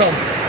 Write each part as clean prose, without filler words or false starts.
Bro.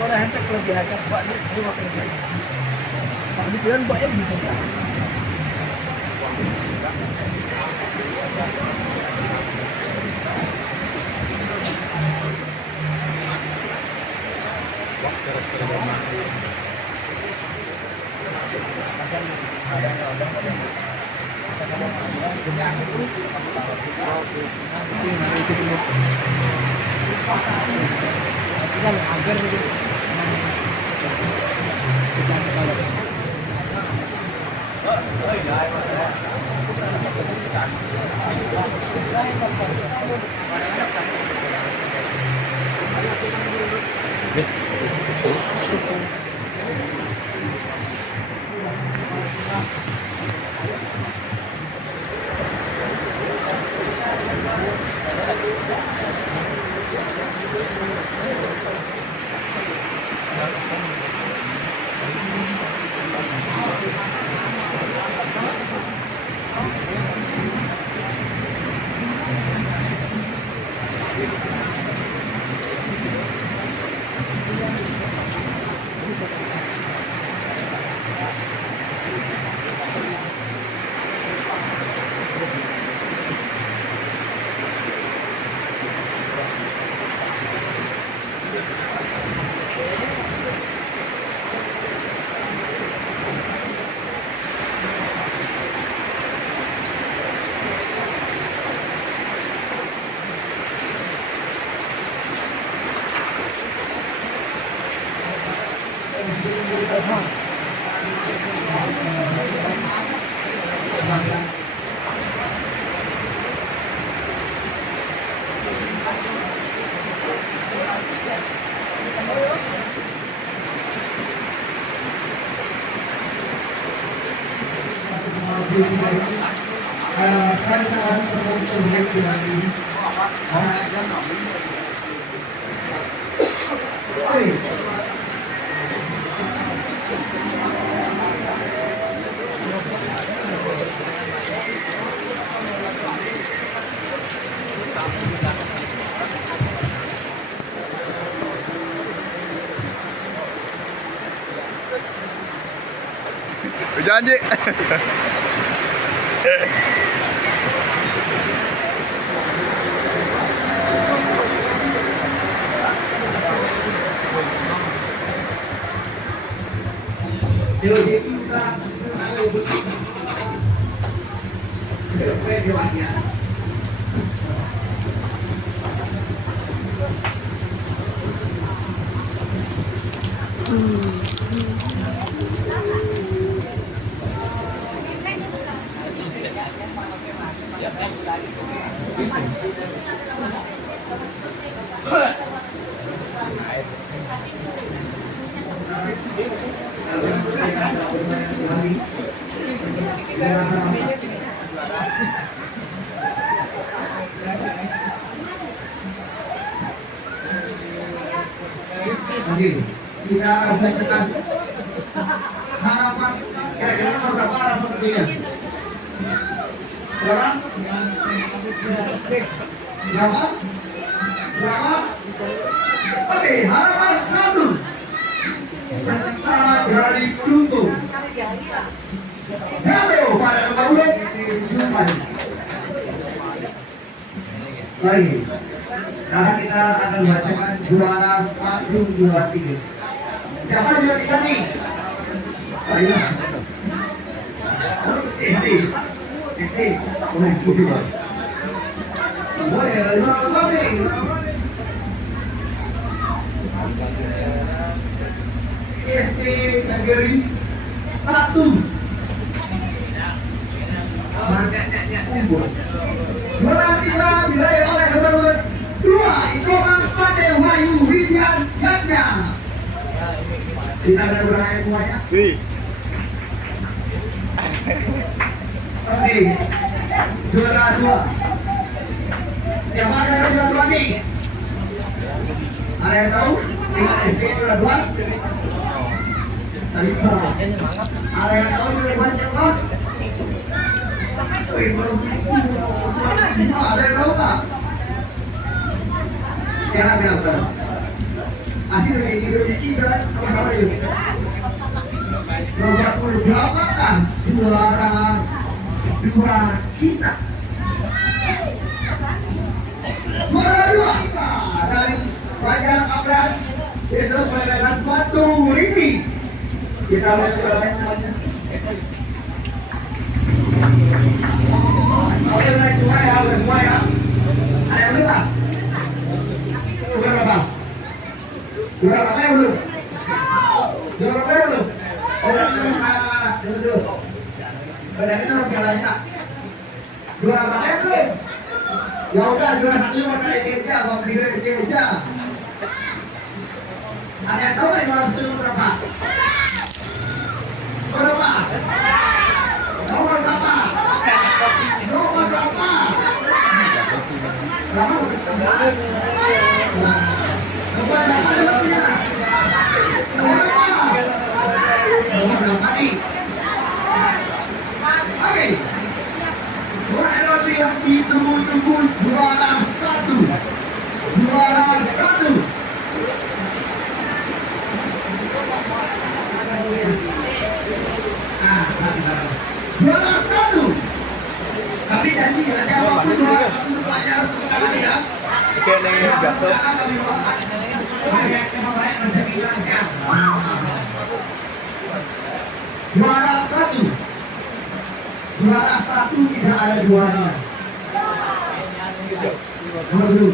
Orang hendak lebih agak buat dia makan dia. Tapi dia buat yang gitu. Agar Janji. Kita berikan harapan kira-kira berapa orang sepertinya? Berapa? Berapa? Berapa? Oke, harapan 1. Peserta dari Pluto jatuh pada nomor urut 9. Lagi. Nah, kita akan bacakan juara 1, 2, 3. Siapa juara 3 nih? Ayo. Ini. Boleh putih Pak. Boleh, juara sampai. SD Negeri 1. Juara 3 diraih oleh nomor 2 Ikoman Pade Wahyu Widian Yatnya. Bisa ada berapa semuanya? Oke, juara 2. Siapa yang juara 2 nih? Ada yang tahu? Dengan SD juara 2? Ada yang tahu juara 2 siapa? Ada yang tahu Pak? Bilang. Hasil dari Indonesia kan apa itu? Nomor 28 kan suara kita. Juara 2 dari Fajar Abras Desa Pelayanan Batu Riti. Bisa melihat semuanya. Oke, naik semua ya. Ada yang lupa? Berapa? Berapa ya belum? Berapa ya belum? Dulu. Berarti harus jalannya. Berapa ya belum? Ya udah, juara 1 mau naik aja, mau tiga aja. Ada yang tahu nggak juara 1 berapa? Berapa? Nomor berapa? Nomor berapa? Yang ditunggu-tunggu juara 1. Juara 1. Juara 1. Tapi janji ya siapapun juara 1 untuk pelajar ya. Oke nih biasa. Juara 1. Juara 1 tidak ada juaranya. Nomor dulu.